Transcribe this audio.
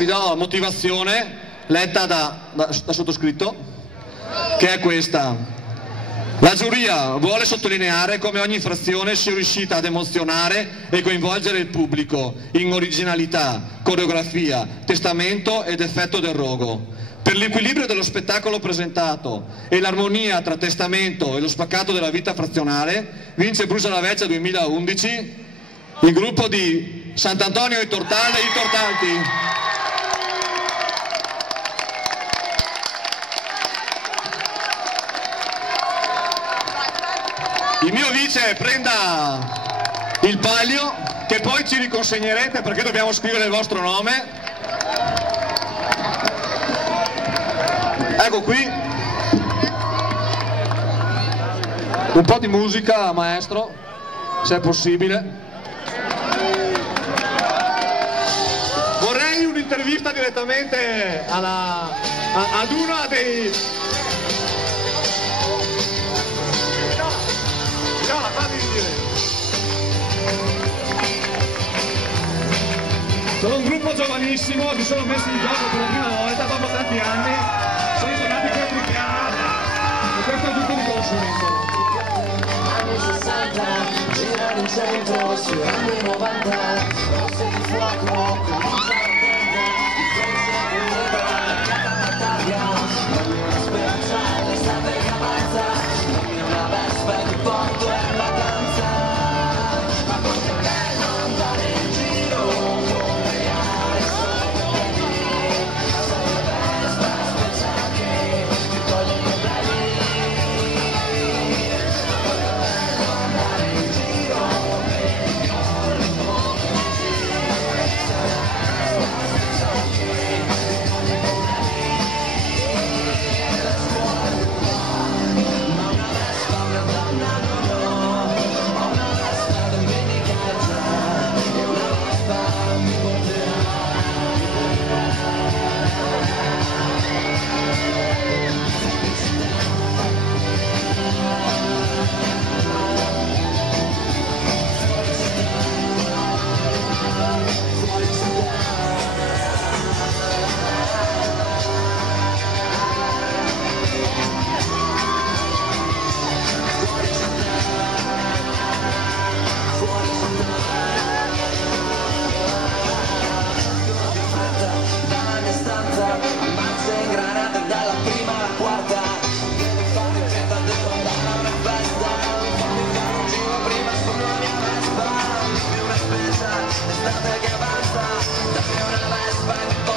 Vi do la motivazione letta da sottoscritto, che è questa. La giuria vuole sottolineare come ogni infrazione sia riuscita ad emozionare e coinvolgere il pubblico in originalità, coreografia, testamento ed effetto del rogo. Per l'equilibrio dello spettacolo presentato e l'armonia tra testamento e lo spaccato della vita frazionale, vince Brucia la Vecchia 2011 il gruppo di Sant'Antonio e Tortale, i Tortanti. Il mio vice prenda il palio che poi ci riconsegnerete perché dobbiamo scrivere il vostro nome. Ecco qui. Un po' di musica, maestro, se è possibile. Vorrei un'intervista direttamente ad una dei... Sono un gruppo giovanissimo, si sono messi in gioco per la prima volta dopo tanti anni, sono tornati per Tripiana e questo è tutto riconoscimento. Anni 60, girano in centro, sui anni 90, rosse di fuoco, comincia a perdere, differenze Europa, la Italia, una speranza, l'estate che avanza, una vespa di porto e vacanza, ma cos'è bello andare in giro, combinare soldi, sei la vespa speciale che ti toglie i problemi, ma cos'è bello andare in giro, estate che avanza, dammi una vespa